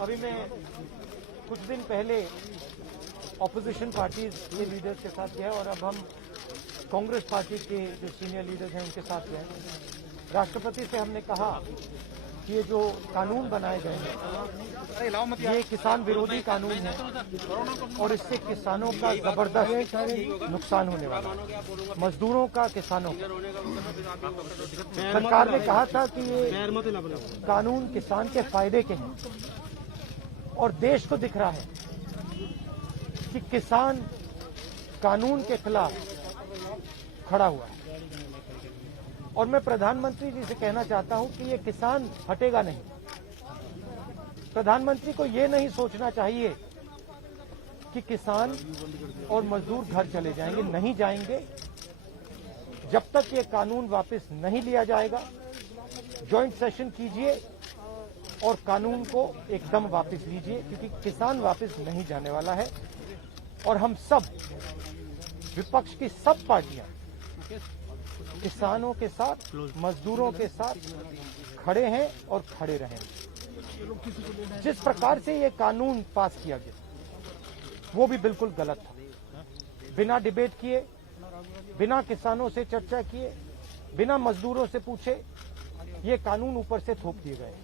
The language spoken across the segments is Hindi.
अभी मैं कुछ दिन पहले ऑपोजिशन पार्टीज के लीडर्स के साथ गया और अब हम कांग्रेस पार्टी के जो सीनियर लीडर्स हैं उनके साथ गए। राष्ट्रपति से हमने कहा कि ये जो कानून बनाए गए हैं ये किसान विरोधी कानून है और इससे किसानों का जबरदस्त नुकसान होने वाला है, मजदूरों का, किसानों का। सरकार ने कहा था कि ये कानून किसान के फायदे के हैं और देश को दिख रहा है कि किसान कानून के खिलाफ खड़ा हुआ है। और मैं प्रधानमंत्री जी से कहना चाहता हूं कि ये किसान हटेगा नहीं। प्रधानमंत्री को ये नहीं सोचना चाहिए कि किसान और मजदूर घर चले जाएंगे, नहीं जाएंगे जब तक ये कानून वापस नहीं लिया जाएगा। ज्वाइंट सेशन कीजिए और कानून को एकदम वापस लीजिए, क्योंकि किसान वापस नहीं जाने वाला है। और हम सब, विपक्ष की सब पार्टियां किसानों के साथ, मजदूरों के साथ खड़े हैं और खड़े रहेंगे। जिस प्रकार से ये कानून पास किया गया वो भी बिल्कुल गलत था। बिना डिबेट किए, बिना किसानों से चर्चा किए, बिना मजदूरों से पूछे ये कानून ऊपर से थोप दिए गए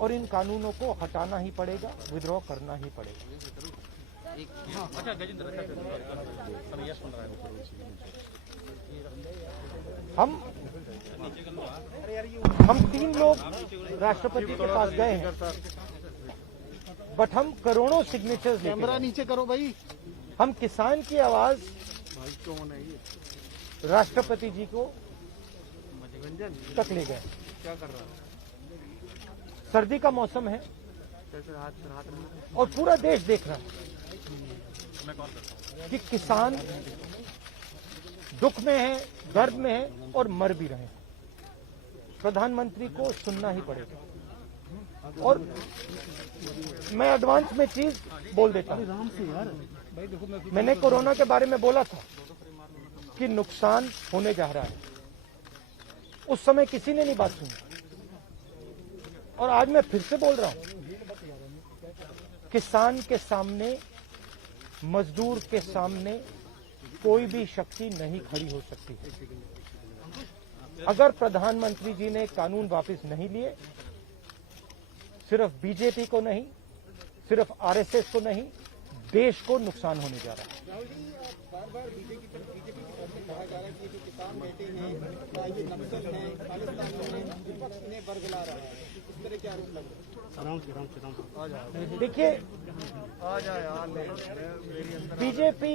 और इन कानूनों को हटाना ही पड़ेगा, विड्रॉ करना ही पड़ेगा। हम 3 लोग राष्ट्रपति के पास गए हैं, बट हम करोड़ों सिग्नेचर्स लेके कैमरा नीचे करो भाई। हम किसान की आवाज राष्ट्रपति जी को तक ले गए। क्या कर रहा है? सर्दी का मौसम है और पूरा देश देख रहा है कि किसान दुख में है, दर्द में है और मर भी रहे हैं। प्रधानमंत्री को सुनना ही पड़ेगा। और मैं एडवांस में चीज बोल देता हूं, मैंने कोरोना के बारे में बोला था कि नुकसान होने जा रहा है। उस समय किसी ने नहीं बात सुनी और आज मैं फिर से बोल रहा हूं, किसान के सामने, मजदूर के सामने कोई भी शक्ति नहीं खड़ी हो सकती है। अगर प्रधानमंत्री जी ने कानून वापस नहीं लिए, सिर्फ बीजेपी को नहीं, सिर्फ आरएसएस को नहीं, देश को नुकसान होने जा रहा है। बार-बार बीजेपी की कहा जा रहा है कि जो किसान बैठे हैं ये नक्सल हैं, खालिस्तान हैं, विपक्ष इन्हें बरगला रहा है। इस तरह के आरोप लग रहे हैं। देखिए, बीजेपी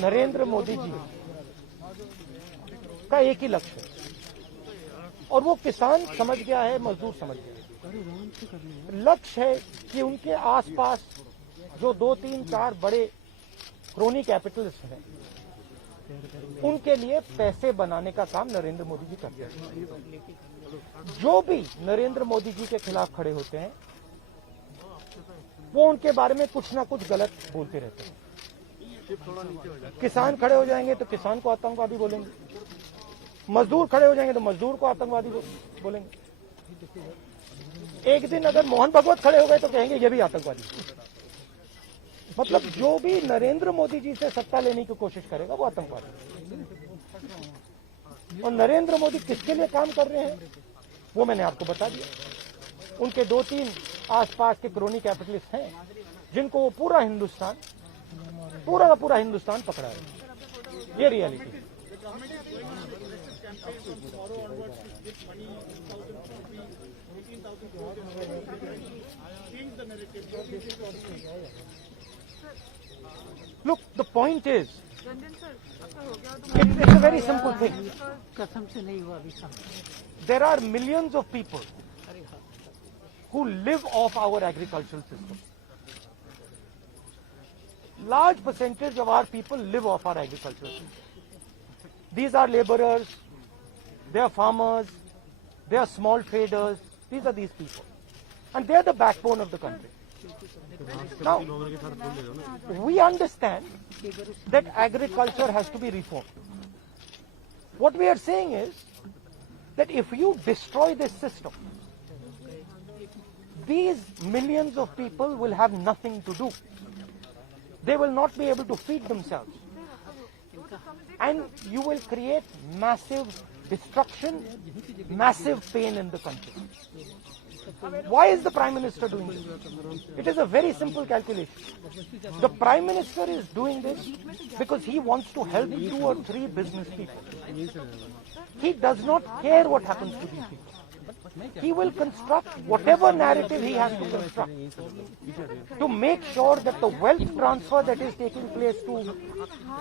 नरेंद्र मोदी जी का एक ही लक्ष्य है और वो किसान समझ गया है, मजदूर समझ गया है। लक्ष्य है कि उनके आसपास जो 2, 3, 4 बड़े क्रोनी कैपिटल्स हैं, उनके लिए पैसे बनाने का काम नरेंद्र मोदी जी करते हैं। जो भी नरेंद्र मोदी जी के खिलाफ खड़े होते हैं वो उनके बारे में कुछ ना कुछ गलत बोलते रहते हैं। किसान खड़े हो जाएंगे तो किसान को आतंकवादी बोलेंगे, मजदूर खड़े हो जाएंगे तो मजदूर को आतंकवादी बोलेंगे। एक दिन अगर मोहन भागवत खड़े हो गए तो कहेंगे ये भी आतंकवादी। मतलब जो भी नरेंद्र मोदी जी से सत्ता लेने की कोशिश करेगा वो आतंकवादी। और नरेंद्र मोदी किसके लिए काम कर रहे हैं वो मैंने आपको बता दिया। उनके 2-3 आसपास के क्रोनी कैपिटलिस्ट हैं जिनको वो पूरा का पूरा हिंदुस्तान पकड़ा है। ये रियलिटी है। Look, the point is, it's a very simple thing. There are millions of people who live off our agricultural system. Large percentage of our people live off our agricultural system. These are laborers, they are farmers, they are small traders. These are these people. And they are the backbone of the country. Now, we understand that agriculture has to be reformed. What we are saying is that if you destroy this system, these millions of people will have nothing to do. They will not be able to feed themselves. And you will create massive destruction, massive pain in the country. Why is the Prime Minister doing this? It is a very simple calculation. The Prime Minister is doing this because he wants to help 2 or 3 business people. He does not care what happens to these people. He will construct whatever narrative he has to construct to make sure that the wealth transfer that is taking place to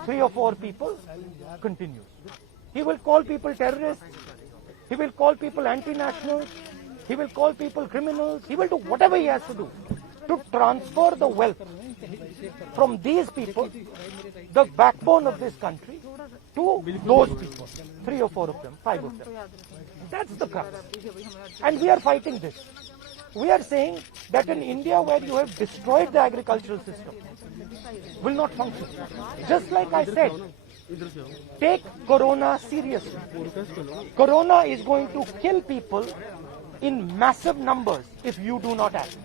3 or 4 people continues. He will call people terrorists. He will call people anti-nationals. He will call people criminals. He will do whatever he has to do to transfer the wealth from these people, the backbone of this country, to those people. 3 or 4 of them, 5 of them. That's the crux. And we are fighting this. We are saying that in India, where you have destroyed the agricultural system, will not function. Just like I said, take Corona seriously. Corona is going to kill people in massive numbers if you do not act.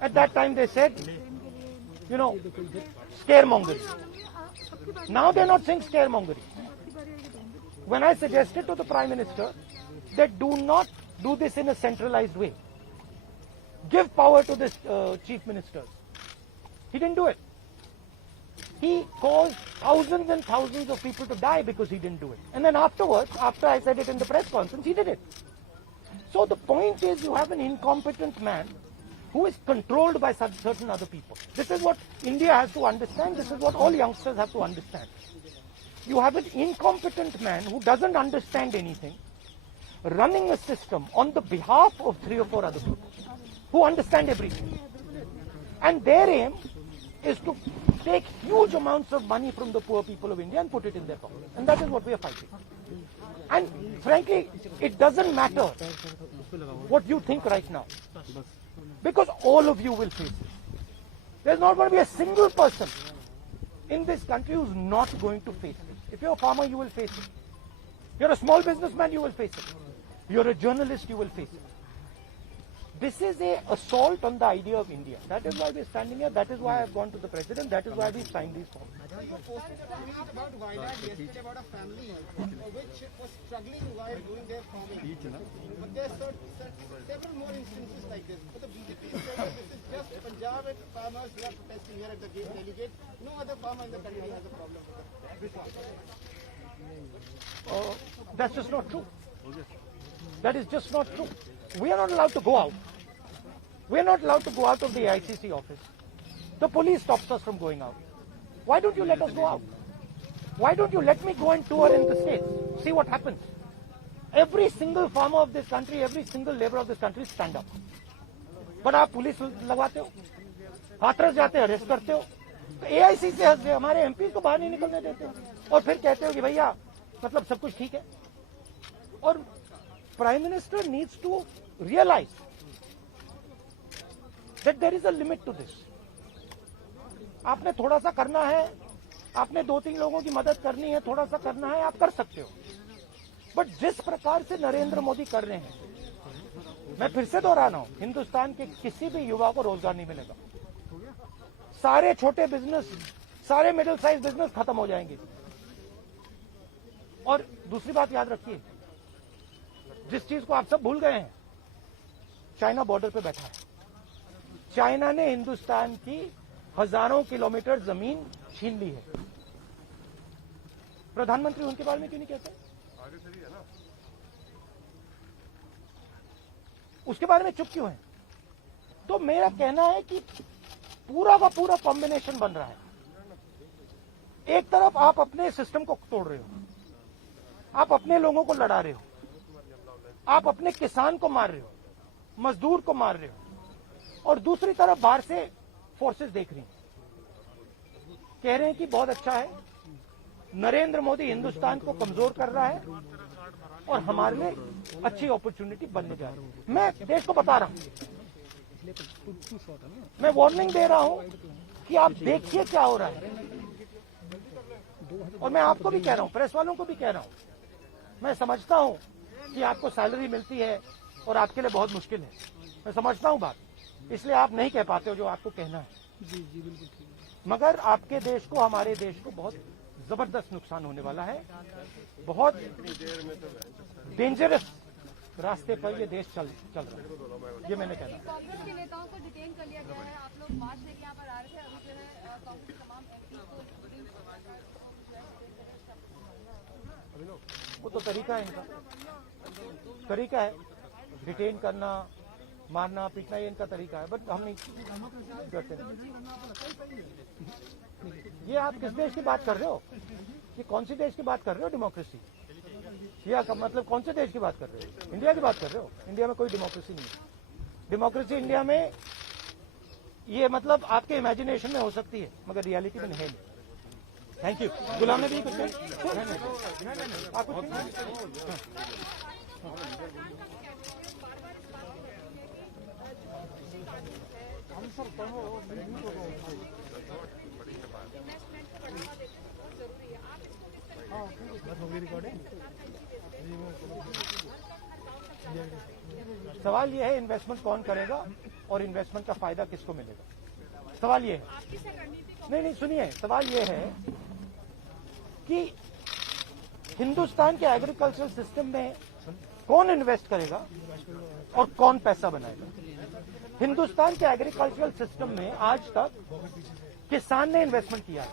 At that time they said, scaremongering. Now they're not saying scaremongering. When I suggested to the Prime Minister that do not do this in a centralized way, give power to this Chief Minister, he didn't do it. He caused thousands and thousands of people to die because he didn't do it. And then afterwards, after I said it in the press conference, he did it. So the point is, you have an incompetent man who is controlled by certain other people. This is what India has to understand. This is what all youngsters have to understand. You have an incompetent man who doesn't understand anything, running a system on the behalf of 3 or 4 other people who understand everything. And their aim is to take huge amounts of money from the poor people of India and put it in their pockets. And that is what we are fighting. And frankly, it doesn't matter what you think right now, because all of you will face it. There's not going to be a single person in this country who's not going to face it. If you're a farmer, you will face it. You're a small businessman, you will face it. You're a journalist, you will face it. This is an assault on the idea of India. That is why we're standing here. That is why I've gone to the President. That is why we signed these forms. You posted a tweet about Vaidat yesterday about a family which was struggling while doing their farming. But there are several more instances like this. But the BJP is saying this is just Punjab farmers who are protesting here at the Delhi gate. No other farmer in the country has a problem with that. That's just not true. That is just not true. We are not allowed to go out. We are not allowed to go out of the ICC office. The police stops us from going out. Why don't you let us go out? Why don't you let me go and tour in the states? See what happens. Every single farmer of this country, every single labor of this country stand up. But आप पुलिस लगवाते हो, हाथरस जाते हो, अरेस्ट करते हो, तो AIC से हमारे MP को बाहर नहीं निकलने देते हो, और फिर कहते हो कि भैया मतलब सब कुछ ठीक है. और Prime Minister needs to realize that there is a limit to this. आपने थोड़ा सा करना है, आपने 2-3 लोगों की मदद करनी है, थोड़ा सा करना है, आप कर सकते हो. बट जिस प्रकार से नरेंद्र मोदी कर रहे हैं, मैं फिर से दोहरा रहा हूं, हिंदुस्तान के किसी भी युवा को रोजगार नहीं मिलेगा. सारे छोटे बिजनेस, सारे मिडिल साइज बिजनेस खत्म हो जाएंगे. और दूसरी बात याद रखिए, जिस चीज को आप सब भूल गए हैं, चाइना बॉर्डर पे बैठा है. चाइना ने हिंदुस्तान की हजारों किलोमीटर जमीन छीन ली है. प्रधानमंत्री उनके बारे में क्यों नहीं कहते? उसके बारे में चुप क्यों है? तो मेरा कहना है कि पूरा का पूरा कॉम्बिनेशन बन रहा है. एक तरफ आप अपने सिस्टम को तोड़ रहे हो, आप अपने लोगों को लड़ा रहे हो, आप अपने किसान को मार रहे हो, मजदूर को मार रहे हो, और दूसरी तरफ बाहर से फोर्सेस देख रही हैं, कह रहे हैं कि बहुत अच्छा है, नरेंद्र मोदी हिंदुस्तान को कमजोर कर रहा है और हमारे लिए अच्छी अपॉर्चुनिटी बनने जा रही है. मैं देश को बता रहा हूं, मैं वार्निंग दे रहा हूं कि आप देखिए क्या हो रहा है. और मैं आपको भी कह रहा हूं, प्रेस वालों को भी कह रहा हूं, मैं समझता हूं कि आपको सैलरी मिलती है और आपके लिए बहुत मुश्किल है। मैं समझता हूँ बात, इसलिए आप नहीं कह पाते हो जो आपको कहना है। जी जी बिल्कुल ठीक है। मगर आपके देश को, हमारे देश को बहुत जबरदस्त नुकसान होने वाला है। बहुत डेंजरस रास्ते पर ये देश चल रहा है, ये मैंने कहना। कांग्रेस के नेताओं को डिटेन कर लिया गया है। आप लोग मार्च लेके यहाँ पर आ रहे थे, अभी जो है कांग्रेस तमाम एमपी को वो तो तरीका है इनका, तरीका है डिटेन करना, मारना पीटना, ये इनका तरीका है। बट हम नहीं करते। ये आप किस देश की बात कर रहे हो? ये कौन सी देश की बात कर रहे हो? डेमोक्रेसी या का मतलब कौन से देश की बात कर रहे हो? इंडिया की बात कर रहे हो? इंडिया में कोई डेमोक्रेसी नहीं है। डेमोक्रेसी इंडिया में ये मतलब आपके इमेजिनेशन में हो सकती है, मगर रियलिटी में है नहीं। Thank you. गुलाम नबी कुछ सवाल ये है इन्वेस्टमेंट कौन करेगा और इन्वेस्टमेंट का फायदा किसको मिलेगा? सवाल ये है। नहीं सुनिए, सवाल ये है कि हिंदुस्तान के एग्रीकल्चरल सिस्टम में कौन इन्वेस्ट करेगा और कौन पैसा बनाएगा? हिंदुस्तान के एग्रीकल्चरल सिस्टम में आज तक किसान ने इन्वेस्टमेंट किया है,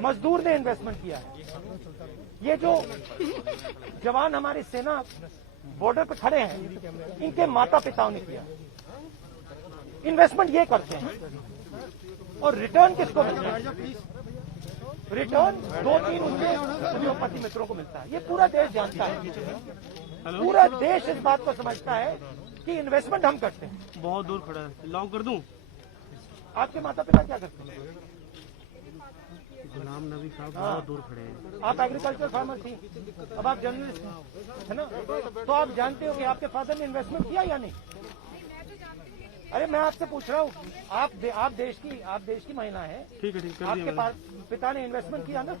मजदूर ने इन्वेस्टमेंट किया है। ये जो जवान हमारी सेना बॉर्डर पे खड़े हैं, इनके माता पिताओं ने किया। इन्वेस्टमेंट ये करते हैं और रिटर्न किसको मिलता है? रिटर्न 2-3 उनके उद्योगपति मित्रों को मिलता है। ये पूरा देश जानता है, पूरा देश इस बात को समझता है कि इन्वेस्टमेंट हम करते हैं। बहुत दूर खड़ा है, लॉक कर दूं? आपके माता पिता क्या करते हैं? गुलाम नबी साहब बहुत दूर खड़े हैं। आप एग्रीकल्चर फार्मर थी, अब आप जर्नलिस्ट है ना, तो आप जानते हो कि आपके फादर ने इन्वेस्टमेंट किया या नहीं? अरे मैं आपसे पूछ रहा हूँ, आप देश की महिला है, ठीक है आपके पिता ने इन्वेस्टमेंट किया ना?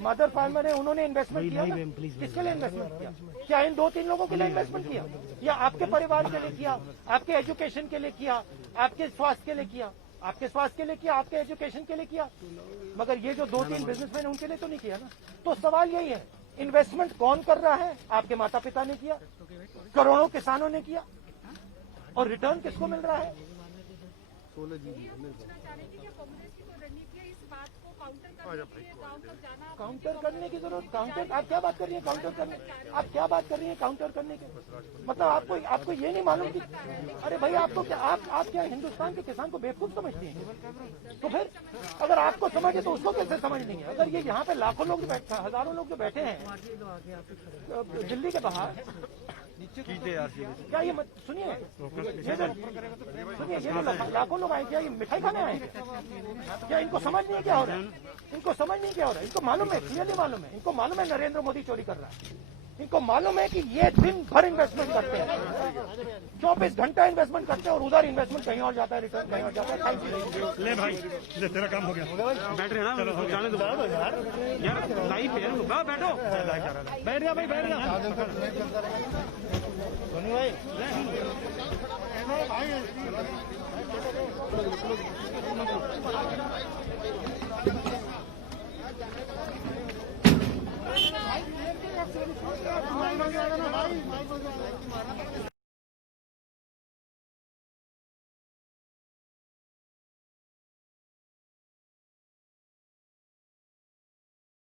मदर फार्मर है, उन्होंने इन्वेस्टमेंट किया ना? किसके लिए इन्वेस्टमेंट किया? क्या इन 2-3 लोगों के लिए इन्वेस्टमेंट किया, या आपके परिवार के लिए किया, आपके एजुकेशन के लिए किया, आपके स्वास्थ्य के लिए किया? आपके स्वास्थ्य के लिए किया, आपके एजुकेशन के लिए किया, मगर ये जो 2-3 बिजनेसमैन उनके लिए तो नहीं किया ना। तो सवाल यही है, इन्वेस्टमेंट कौन कर रहा है? आपके माता पिता ने किया, करोड़ों किसानों ने किया, और रिटर्न किसको मिल रहा है? काउंटर करने की जरूरत, काउंटर आप क्या बात कर रही है? काउंटर करने आप क्या बात कर रही है? काउंटर करने के मतलब आपको ये नहीं मालूम कि अरे भाई आपको क्या आप क्या हिंदुस्तान के किसान को बेवकूफ समझती हैं? तो फिर अगर आपको समझे तो उसको कैसे समझ नहीं है? अगर ये यहाँ पे लाखों लोग बैठे, हजारों लोग जो बैठे हैं दिल्ली के बाहर, क्या ये सुनिए, ये जो लाखों लोग आए, क्या ये मिठाई खाने आए? क्या इनको समझ नहीं क्या हो रहा है? इनको समझ नहीं क्या हो रहा है? इनको मालूम है, क्लियरली मालूम है, इनको मालूम है नरेंद्र मोदी चोरी कर रहा है। इनको मालूम है कि ये दिन भर इन्वेस्टमेंट करते हैं, 24 घंटा इन्वेस्टमेंट करते हैं, और उधर इन्वेस्टमेंट कहीं और जाता है, रिटर्न कहीं और जाता है। Thank you. ले भाई, तेरा काम हो गया। बैठ रहे ना, जाने दो यार, लाइव है, बैठो, बैठ गया भाई, बैठ गया सोनू भाई। भाई